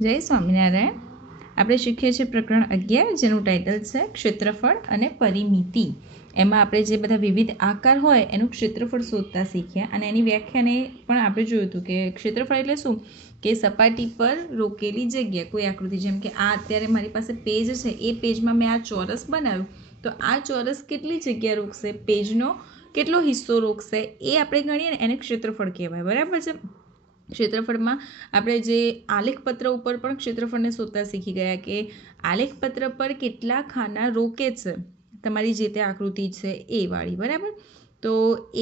જય સ્વામિનારાયણ. આપણે શીખીએ છીએ પ્રકરણ 11 જેનું ટાઇટલ છે ક્ષેત્રફળ અને પરિમિતિ. એમાં આપણે જે બધા વિવિધ આકાર હોય એનું ક્ષેત્રફળ શોધતા શીખ્યા અને એની વ્યાખ્યાને પણ આપણે જોયું હતું કે ક્ષેત્રફળ એટલે શું કે સપાટી પર રોકેલી જગ્યા કોઈ આકૃતિ, જેમ કે આ અત્યારે મારી પાસે પેજ છે, એ પેજમાં મેં આ ચોરસ બનાવ્યું તો આ ચોરસ કેટલી જગ્યા રોકશે, પેજનો કેટલો હિસ્સો રોકશે એ આપણે ગણીએ ને એને ક્ષેત્રફળ કહેવાય. બરાબર છે. ક્ષેત્રફળમાં આપણે જે આલેખપત્ર ઉપર પણ ક્ષેત્રફળને શોધતા શીખી ગયા કે આલેખપત્ર પર કેટલા ખાના રોકે છે તમારી જે તે આકૃતિ છે એ વાળી. બરાબર, તો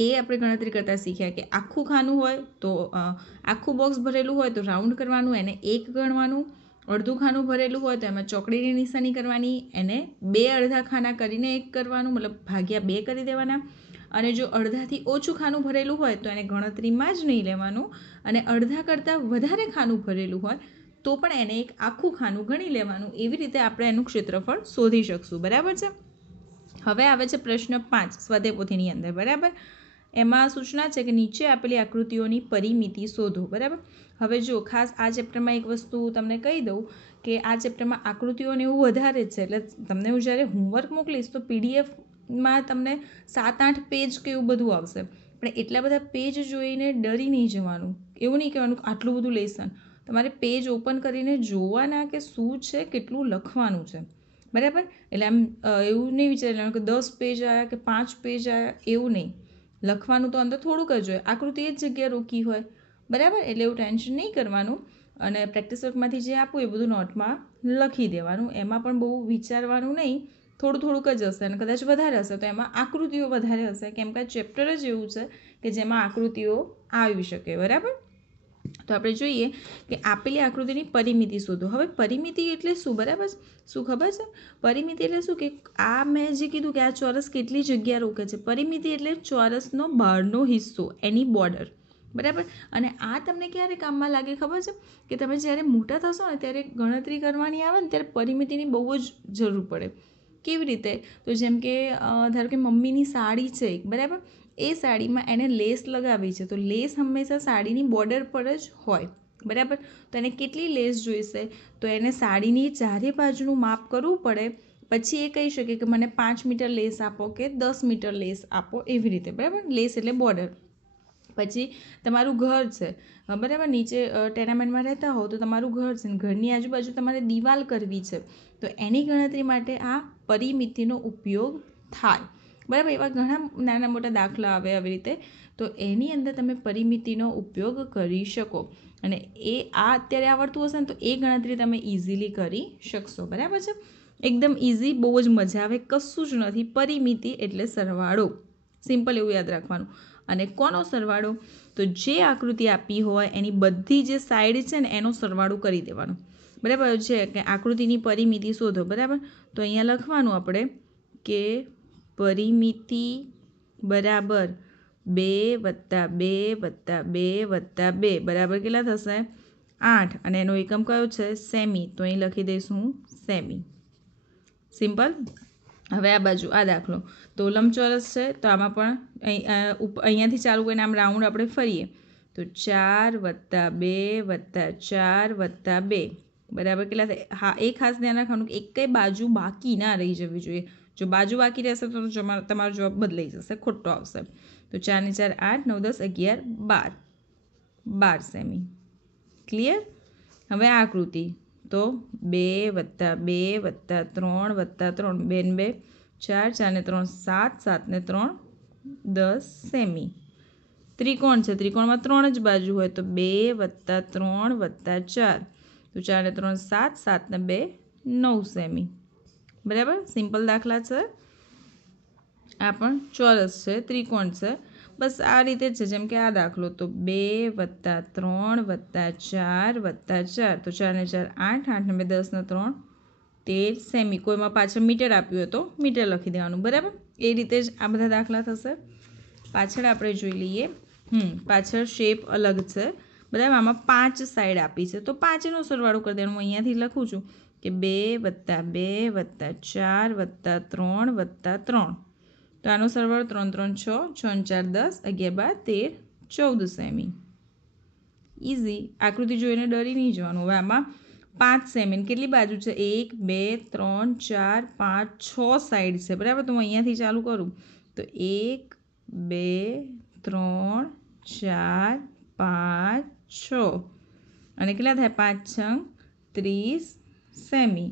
એ આપણે ગણતરી કરતા શીખ્યા કે આખું ખાનું હોય તો આખું બોક્સ ભરેલું હોય તો રાઉન્ડ કરવાનું, એને 1 ગણવાનું. અડધું ખાનું ભરેલું હોય તો એમાં ચોકડીની નિશાની કરવાની, એને 2 અડધા ખાના કરીને 1 કરવાનું, મતલબ ભાગ્યા 2 કરી દેવાના. અને જો અડધાથી ઓછું ખાનું ભરેલું હોય તો એને ગણતરીમાં જ નહીં લેવાનું, અને અડધા કરતાં વધારે ખાનું ભરેલું હોય તો પણ એને એક આખું ખાનું ગણી લેવાનું. એવી રીતે આપણે એનું ક્ષેત્રફળ શોધી શકશું. બરાબર છે. હવે આવે છે પ્રશ્ન 5 સ્વાધ્યાય પોથીની અંદર. બરાબર, એમાં સૂચના છે કે નીચે આપેલી આકૃતિઓની પરિમિતિ શોધો. બરાબર, હવે જો ખાસ આ ચેપ્ટરમાં એક વસ્તુ તમને કહી દઉં કે આ ચેપ્ટરમાં આકૃતિઓને એવું વધારે જ છે, એટલે તમને હું જ્યારે હોમવર્ક મોકલીશ તો પીડીએફમાં તમને 7-8 પેજ કે એવું બધું આવશે, પણ એટલા બધા પેજ જોઈને ડરી નહીં જવાનું. એવું નહીં કહેવાનું આટલું બધું લેસન. તમારે પેજ ઓપન કરીને જોવાના કે શું છે, કેટલું લખવાનું છે. બરાબર, એટલે આમ એવું નહીં વિચારી કે 10 પેજ આવ્યા કે 5 પેજ આવ્યા, એવું નહીં. લખવાનું તો અંદર થોડુંક જ હોય, આકૃતિ એ જ જગ્યા રોકી હોય. બરાબર, એટલે એવું ટેન્શન નહીં કરવાનું. અને પ્રેક્ટિસ વર્કમાંથી જે આપું એ બધું નોટમાં લખી દેવાનું. એમાં પણ બહુ વિચારવાનું નહીં, થોડુંક જ હશે અને કદાચ વધારે હશે તો એમાં આકૃતિઓ વધારે હશે, કેમ કે ચેપ્ટર જ એવું છે કે જેમાં આકૃતિઓ આવી શકે. બરાબર, તો આપણે જોઈએ કે આપેલી આકૃતિની પરિમિતિ શોધો. હવે પરિમિતિ એટલે શું? બરાબર, શું ખબર છે? પરિમિતિ એટલે શું કે આ મેં જે કીધું કે આ ચોરસ કેટલી જગ્યા રોકે છે, પરિમિતિ એટલે ચોરસનો બહારનો હિસ્સો, એની બોર્ડર. બરાબર, અને આ તમને ક્યારે કામમાં લાગે ખબર છે? કે તમે જ્યારે મોટા થશો ને ત્યારે ગણતરી કરવાની આવે ને ત્યારે પરિમિતિની બહુ જ જરૂર પડે. કેવી રીતે? તો જેમ કે ધારો કે મમ્મીની સાડી છે, બરાબર, એ સાડીમાં એને લેસ લગાવી છે, તો લેસ હંમેશા સાડીની બોર્ડર પર જ હોય. બરાબર, તો એને કેટલી લેસ જોઈશે? તો એને સાડીની ચારે બાજુનું માપ કરવું પડે, પછી એ કહી શકે કે મને 5 મીટર લેસ આપો કે 10 મીટર લેસ આપો, એવી રીતે. બરાબર, લેસ એટલે બોર્ડર. પછી તમારું ઘર છે, બરાબર, નીચે ટેનામેન્ટમાં રહેતા હો તો તમારું ઘર છે, ઘરની આજુબાજુ તમારે દિવાલ કરવી છે, તો એની ગણતરી માટે આ પરિમિતિનો ઉપયોગ થાય. બરાબર, એવા ઘણા નાના મોટા દાખલા આવે આવી રીતે, તો એની અંદર તમે પરિમિતિનો ઉપયોગ કરી શકો. અને એ આ અત્યારે આવડતું હશે ને તો એ ગણતરી તમે ઇઝીલી કરી શકશો. બરાબર છે, એકદમ ઇઝી, બહુ જ મજા આવે, કશું જ નથી. પરિમિતિ એટલે સરવાળો, સિમ્પલ એવું યાદ રાખવાનું. અને કોનો સરવાળો? તો જે આકૃતિ આપી હોય એની બધી જે સાઈડ છે ને એનો સરવાળો કરી દેવાનો. બરાબર છે, કે આકૃતિની પરિમિતિ શોધો. બરાબર, તો અહીંયા લખવાનું આપણે કે પરિમિતિ બરાબર 2 + 2 + 2 + 2 બરાબર કેટલા થશે? 8. અને એનો એકમ કયો છે? સેમી. તો અહીં લખી દઈશું સેમી. સિમ્પલ. હવે આ બાજુ આ દાખલો, તો લંબચોરસ છે, તો આમાં પણ અહીંયાથી ચાલુ કરીને આમ રાઉન્ડ આપણે ફરીએ તો 4 + 2 + 4 + 2 બરાબર કેટલા થાય? હા, એ ખાસ ધ્યાન રાખવાનું કે એક બાજુ બાકી ના રહી જવી જોઈએ. જો બાજુ બાકી રહેશે તો તમારો જવાબ બદલાઈ જશે, ખોટો આવશે. તો 4 ને 4 8, 9 10 11 12 12 સેમી. ક્લિયર? હવે આ આકૃતિ, તો 2 + 2 + 3 + 3 2 ને 2 4, 4 ને 3 7, 7 ને 3 10 સેમી. ત્રિકોણ છે, ત્રિકોણમાં 3 જ બાજુ હોય તો 2 + 3 + 4, તો 4 ને 3 7, 7 ને 2 9 સેમી. બરાબર, સિમ્પલ દાખલા છે. આ પણ ચોરસ છે, ત્રિકોણ છે, બસ આ રીતે જ છે જેમ કે આ દાખલો, તો 2 + 3 + 4 + 4, તો 4 ને 4 8, 8 ને 2 10 ને 3 13 સેમી. કોઈમાં પાછળ મીટર આપ્યું હોય તો મીટર લખી દેવાનું. બરાબર, એ રીતે જ આ બધા દાખલા થશે. પાછળ આપણે જોઈ લઈએ. પાછળ શેપ અલગ છે. બરાબર, આમાં 5 સાઈડ આપી છે, તો 5નો સરવાળો કરી દેવાનો. હું અહીંયાથી લખું છું કે 2 + 2 + 4 + 3 + 3, તો આનો સરવાળો 3 3 6, 6 4 10, 11 12 13 14 સેમી. ઇઝી. આકૃતિ જોઈને ડરી નહીં જવાનું. હવે આમાં 5 સેમી. કેટલી બાજુ છે? 1 2 3 4 5 6 સાઈડ છે, બરાબર. તો હું અહીંયાથી ચાલુ કરું તો 1 2 3 4 5 6 અને કેટલા થાય? 5 6 30 સેમી.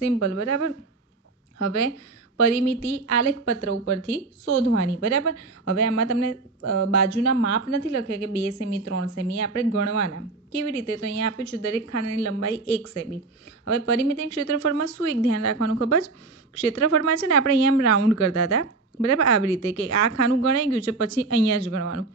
સિમ્પલ, બરાબર. હવે પરિમિતિ આલેખપત્ર ઉપરથી શોધવાની, બરાબર. હવે આમાં તમને બાજુના માપ નથી લખ્યા કે 2 સેમી 3 સેમી, આપણે ગણવાના. કેવી રીતે? તો અહીંયા આપ્યું છે દરેક ખાનાની લંબાઈ 1 સેમી. હવે પરિમિતિ ક્ષેત્રફળમાં શું એક ધ્યાન રાખવાનું ખબર છે? ક્ષેત્રફળમાં છે ને આપણે અહીંયા રાઉન્ડ કરતા હતા, બરાબર, આવી રીતે કે આ ખાનું ગણાઈ ગયું છે પછી અહીંયા જ ગણવાનું.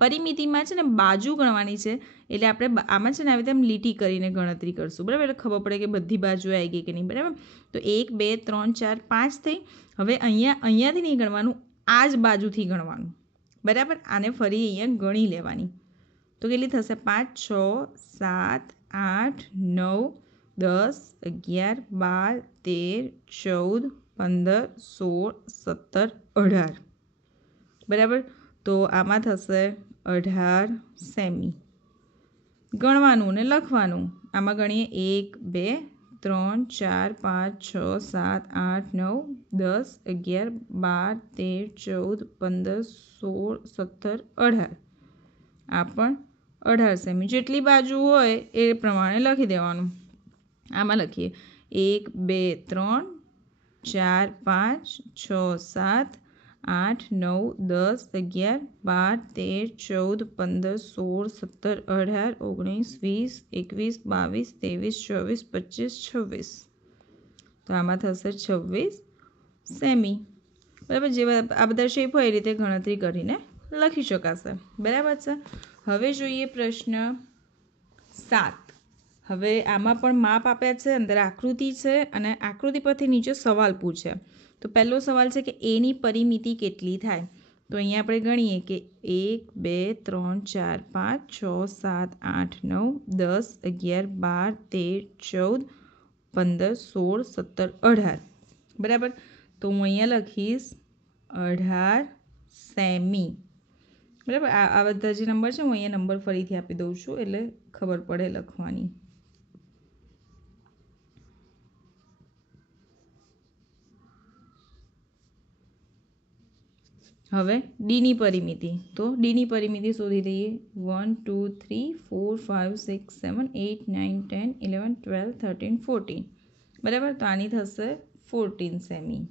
પરિમિતિમાં છે ને બાજુ ગણવાની છે, એટલે આપણે આમાં છે ને આવી રીતે આમ લીટી કરીને ગણતરી કરશું, બરાબર. એટલે ખબર પડે કે બધી બાજુ આવી ગઈ કે નહીં, બરાબર. તો 1 2 3 4 5 થઈ. હવે અહીંયાથી નહીં ગણવાનું, આ જ બાજુથી ગણવાનું, બરાબર. આને ફરી અહીંયા ગણી લેવાની. તો કેટલી થશે? 5 6 7 8 9 10 11 12 13 14 15 16 17 18, બરાબર. તો આમાં થશે 18 સેમી. ગણવાનું ને લખવાનું. આમાં ગણીએ 1 2 3 4 5 6 7 8 9 10 11 12 13 14 15 16 17 18. આ પણ 18 સેમી. જેટલી બાજુ હોય એ પ્રમાણે લખી દેવાનું. આમાં લખીએ 1 2 3 4 5 6 7 8 9 10 11 12 13 14 15 16 17 18 19 20 21 22 23 24 25 26. તો આમાં થશે 26 સેમી, બરાબર. જે આ બધા શેપ હોય એ રીતે ગણતરી કરીને લખી શકાશે, બરાબર છે. હવે જોઈએ પ્રશ્ન 7. હવે આમાં પણ માપ આપ્યા છે, અંદર આકૃતિ છે અને આકૃતિ પરથી નીચે સવાલ પૂછ્યા. તો પહેલો સવાલ છે કે એની પરિમિતિ કેટલી થાય? તો અહીંયા આપણે ગણીએ કે 1 2 3 4 5 6 7 8 9 10 11 12 13 14 15 16 17 18, બરાબર. તો હું અહીંયા લખીશ 18 સેમી, બરાબર. આ બધા જે નંબર છે હું અહીંયા નંબર ફરીથી આપી દઉં છું એટલે ખબર પડે લખવાની. હવે ડીની પરિમિતિ. તો ડીની પરિમિતિ શોધી દઈએ. 1 2 3 4 5 6 7 8 9 10 11 12 13 14, બરાબર. તો આની થશે 14 સેમી,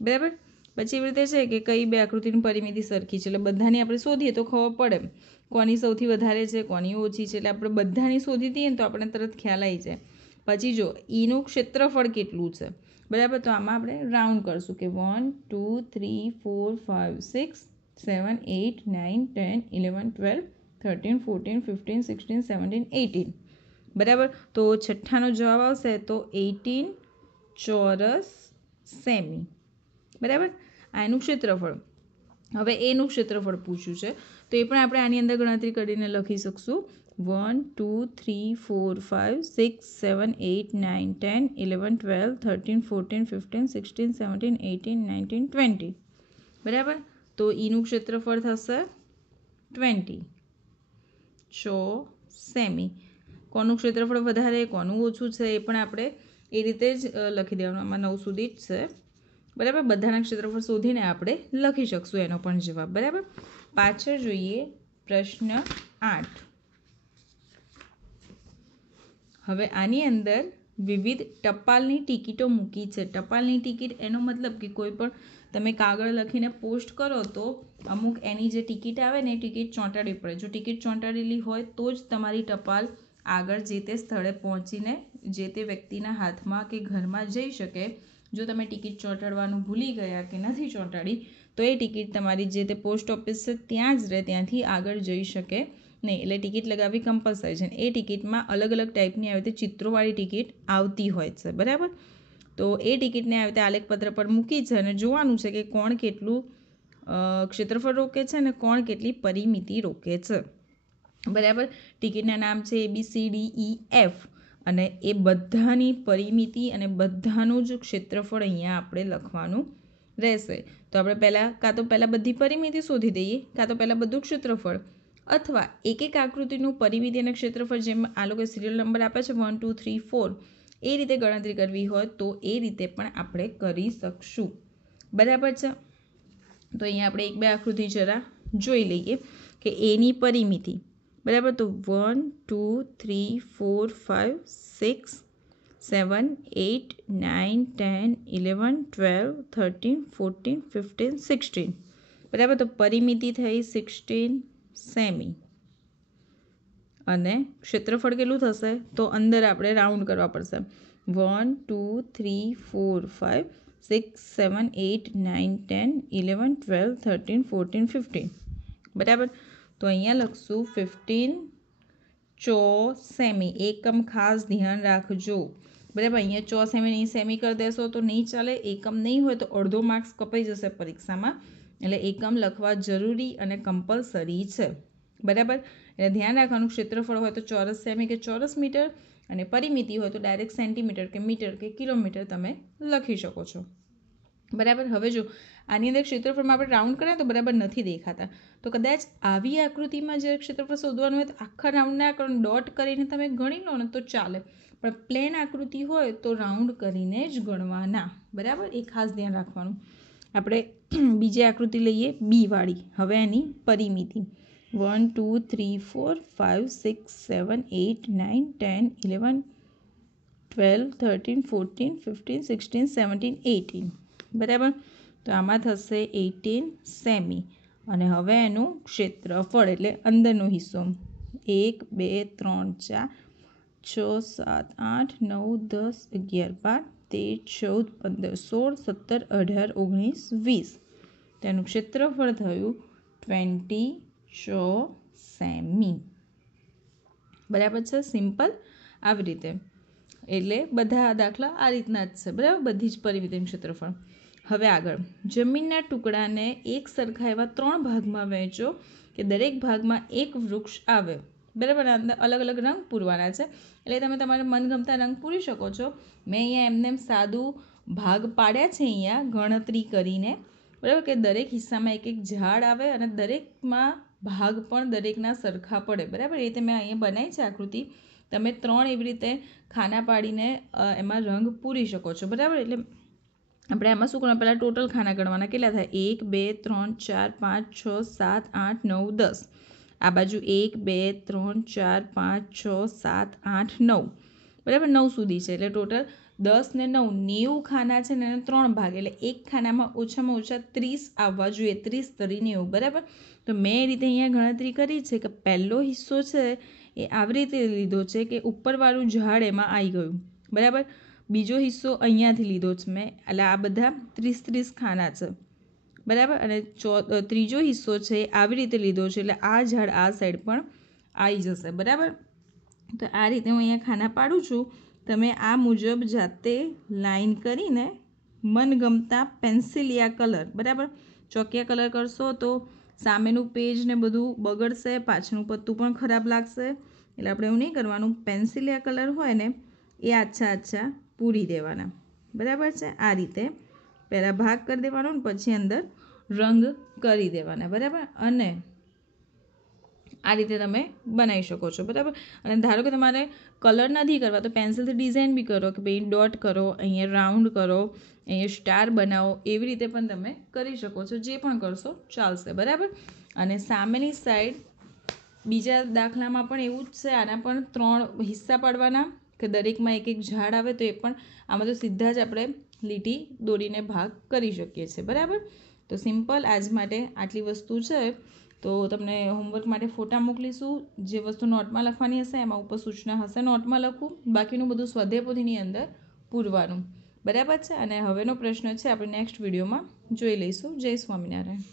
બરાબર. પછી એવી રીતે છે કે કઈ બે આકૃતિની પરિમિતિ સરખી છે, એટલે બધાની આપણે શોધીએ તો ખબર પડે કોની સૌથી વધારે છે, કોની ઓછી છે. એટલે આપણે બધાની શોધી દઈએ ને તો આપણે તરત ખ્યાલ આવી જાય. પછી જો ઈનું ક્ષેત્રફળ કેટલું છે, બરાબર. તો આમાં આપણે રાઉન્ડ કરશું કે 1 2 3 4 5 6 7 8 9 10 11 12 13 14 15 16 17 18, બરાબર. તો છઠ્ઠાનો જવાબ આવશે તો 18 ચોરસ સેમી, બરાબર. આ એનું ક્ષેત્રફળ. હવે એનું ક્ષેત્રફળ પૂછ્યું છે તો એ પણ આપણે આની અંદર ગણતરી કરીને લખી શકશું. 1 2 3 4 5 6 7 8 9 10 11 12 13 14 15 16 17 18 19 20, બરાબર. તો ઈનું ક્ષેત્રફળ થશે 20 સેમી. કોનું ક્ષેત્રફળ વધારે કોનું ઓછું છે એ પણ આપણે એ રીતે જ લખી દેવાનું. આમાં 9 સુધી જ છે, બરાબર. બધાના ક્ષેત્રફળ શોધીને આપણે લખી શકશું એનો પણ જવાબ, બરાબર. પાછળ જોઈએ પ્રશ્ન 8. હવે આની અંદર વિવિધ ટપાલની ટિકિટો મૂકી છે. ટપાલની ટિકિટ એનો મતલબ કે કોઈ પણ તમે કાગળ લખીને પોસ્ટ કરો તો અમુક એની જે ટિકિટ આવે ને એ ટિકિટ ચોંટાડવી પડે. જો ટિકિટ ચોંટાડેલી હોય તો જ તમારી ટપાલ આગળ જે તે સ્થળે પહોંચીને જે તે વ્યક્તિના હાથમાં કે ઘરમાં જઈ શકે. જો તમે ટિકિટ ચોંટાડવાનું ભૂલી ગયા કે નથી ચોંટાડી તો એ ટિકિટ તમારી જે તે પોસ્ટ ઓફિસ છે ત્યાં જ રહે, ત્યાંથી આગળ જઈ શકે નહીં. એટલે ટિકિટ લગાવવી કમ્પલસરી છે. એ ટિકિટમાં અલગ અલગ ટાઈપની આવી રીતે ચિત્રોવાળી ટિકિટ આવતી હોય છે, બરાબર. તો એ ટિકિટને આવી રીતે આલેખપત્ર પર મૂકી છે અને જોવાનું છે કે કોણ કેટલું ક્ષેત્રફળ રોકે છે અને કોણ કેટલી પરિમિતિ રોકે છે, બરાબર. ટિકિટના નામ છે ABCDEF અને એ બધાની પરિમિતિ અને બધાનું જ ક્ષેત્રફળ અહીંયા આપણે લખવાનું રહેશે. તો આપણે કાં તો પહેલાં બધી પરિમિતિ શોધી દઈએ કાં તો પહેલાં બધું ક્ષેત્રફળ. અથવા એક એક આકૃતિનું પરિમિતિ અને ક્ષેત્રફળ જેમ આ લોકો સિરિયલ નંબર આપે છે 1 2 3 4 એ રીતે ગણતરી કરવી હોય તો એ રીતે પણ આપણે કરી શકશું. બરાબર છે. તો અહીંયા આપણે એક બે આકૃતિ જરા જોઈ લઈએ કે એની પરિમિતિ. બરાબર. તો 1 2 3 4 5 6 7 8 9 10 11 12 13 14 15 16. બરાબર. તો પરિમિતિ થઈ 16 સેમી અને ક્ષેત્રફળ કેટલું થશે તો અંદર આપણે રાઉન્ડ કરવા પડશે 1 2 3 4 5 6 7 8 9 10 11 12 13 14 15. બરાબર. તો અહીંયા લખશું 15 ચો સેમી. એકમ ખાસ ધ્યાન રાખજો. બરાબર. અહીંયા ચો સેમી નહીં સેમી કરી દેશો તો નહીં ચાલે. એકમ નહીં હોય તો અડધો માર્ક્સ કપાઈ જશે પરીક્ષામાં. એટલે એકમ લખવા જરૂરી અને કમ્પલસરી છે. બરાબર. એટલે ધ્યાન રાખવાનું ક્ષેત્રફળ હોય તો ચોરસ સેમી કે ચોરસ મીટર અને પરિમિતિ હોય તો ડાયરેક્ટ સેન્ટીમીટર કે મીટર કે કિલોમીટર તમે લખી શકો છો. બરાબર. હવે જો આની અંદર ક્ષેત્રફળમાં આપણે રાઉન્ડ કરીએ તો બરાબર નથી દેખાતા. તો કદાચ આવી આકૃતિમાં જે ક્ષેત્રફળ શોધવાનું હોય તો આખા રાઉન્ડ ના કરો, ડોટ કરીને તમે ગણી લો ને તો ચાલે. પણ પ્લેન આકૃતિ હોય તો રાઉન્ડ કરીને જ ગણવાના. બરાબર. એ ખાસ ધ્યાન રાખવાનું. આપણે બીજી આકૃતિ લઈએ બી વાળી. હવે એની પરિમિતિ 1 2 3 4 5 6 7 8 9 10 11 12 13 14 15 16 17 18. બરાબર. તો આમાં થશે 18 સેમી અને હવે એનું ક્ષેત્રફળ એટલે અંદરનો હિસ્સો 1 2 3 4 6 7 8 9 10 11 12 13 14 15 16 17 18 19 20. તેનું ક્ષેત્રફળ થયું 24 સેમી. બરાબર છે. સિમ્પલ આવી રીતે. એટલે બધા દાખલા આ રીતના જ છે. બરાબર. બધી જ પરિમિતિનું ક્ષેત્રફળ. હવે આગળ જમીનના ટુકડાને એક સરખા એવા 3 ભાગમાં વહેંચો કે દરેક ભાગમાં એક વૃક્ષ આવે. બરાબર. અંદર અલગ અલગ રંગ પૂરવાના છે. એટલે તમે તમારા મનગમતા રંગ પૂરી શકો છો. મેં અહીંયા એમને સાદું ભાગ પાડ્યા છે અહીંયા ગણતરી કરીને. બરાબર. કે દરેક હિસ્સામાં એક એક ઝાડ આવે અને દરેકમાં ભાગ પણ દરેકના સરખા પડે. બરાબર. એ રીતે મેં અહીંયા બનાવી છે આકૃતિ. તમે 3 એવી રીતે ખાના પાડીને એમાં રંગ પૂરી શકો છો. બરાબર. એટલે આપણે આમાં શું કરવાનું પહેલાં ટોટલ ખાના ગણવાના કેટલા થાય 1 2 3 4 5 6 7 8 9 10. આ બાજુ 1 2 3 4 5 6 7 8 9. બરાબર. 9 સુધી છે એટલે ટોટલ 10 ને 9 90 ખાના છે ને એને 3 ભાગ એટલે એક ખાનામાં ઓછામાં ઓછા 30 આવવા જોઈએ. 30 તરી 90. બરાબર. તો મેં એ રીતે અહીંયા ગણતરી કરી છે કે પહેલો હિસ્સો છે એ આવી રીતે લીધો છે કે ઉપરવાળું ઝાડ એમાં આવી ગયું. બરાબર. બીજો હિસ્સો અહીંયાથી લીધો છે મેં એટલે આ બધા 30 ખાના છે. બરાબર. અને ત્રીજો હિસ્સો છે એ આવી રીતે લીધો છે એટલે આ ઝાડ આ સાઈડ પણ આવી જશે. બરાબર. તો આ રીતે હું અહીંયા ખાના પાડું છું. તમે આ મુજબ જાતે લાઈન કરીને મનગમતા પેન્સિલિયા કલર. બરાબર. ચોકિયા કલર કરશો તો સામેનું પેજ ને બધું બગડશે, પાછળનું પત્તું પણ ખરાબ લાગશે. એટલે આપણે એવું નહીં કરવાનું. પેન્સિલિયા કલર હોય ને એ આછા પૂરી દેવાના. બરાબર છે. આ રીતે પહેલાં ભાગ કરી દેવાનો ને પછી અંદર રંગ કરી દેવાના. બરાબર. અને આ રીતે તમે બનાવી શકો છો. બરાબર. અને ધારો કે તમારે કલર નથી કરવા તો પેન્સિલથી ડિઝાઇન બી કરો કે ભાઈ ડોટ કરો, અહીંયા રાઉન્ડ કરો, અહીંયા સ્ટાર બનાવો. એવી રીતે પણ તમે કરી શકો છો. જે પણ કરશો ચાલશે. બરાબર. અને સામેની સાઈડ બીજા દાખલામાં પણ એવું જ છે. આના પણ 3 હિસ્સા પાડવાના કે દરેકમાં એક એક ઝાડ આવે તો એ પણ આમાં તો સીધા જ આપણે લીટી દોરીને ભાગ કરી શકીએ છીએ. બરાબર. તો સિમ્પલ આજ માટે આટલી વસ્તુ છે. તો તમને હોમવર્ક માટે ફોટા મોકલીશું. જે વસ્તુ નોટમાં લખવાની હશે એમાં ઉપર સૂચના હશે નોટમાં લખું. બાકીનું બધું સ્વાધ્યાય પોથીની અંદર પૂરવાનું. બરાબર છે. અને હવેનો પ્રશ્ન છે આપણે નેક્સ્ટ વિડીયોમાં જોઈ લઈશું. જય સ્વામિનારાયણ.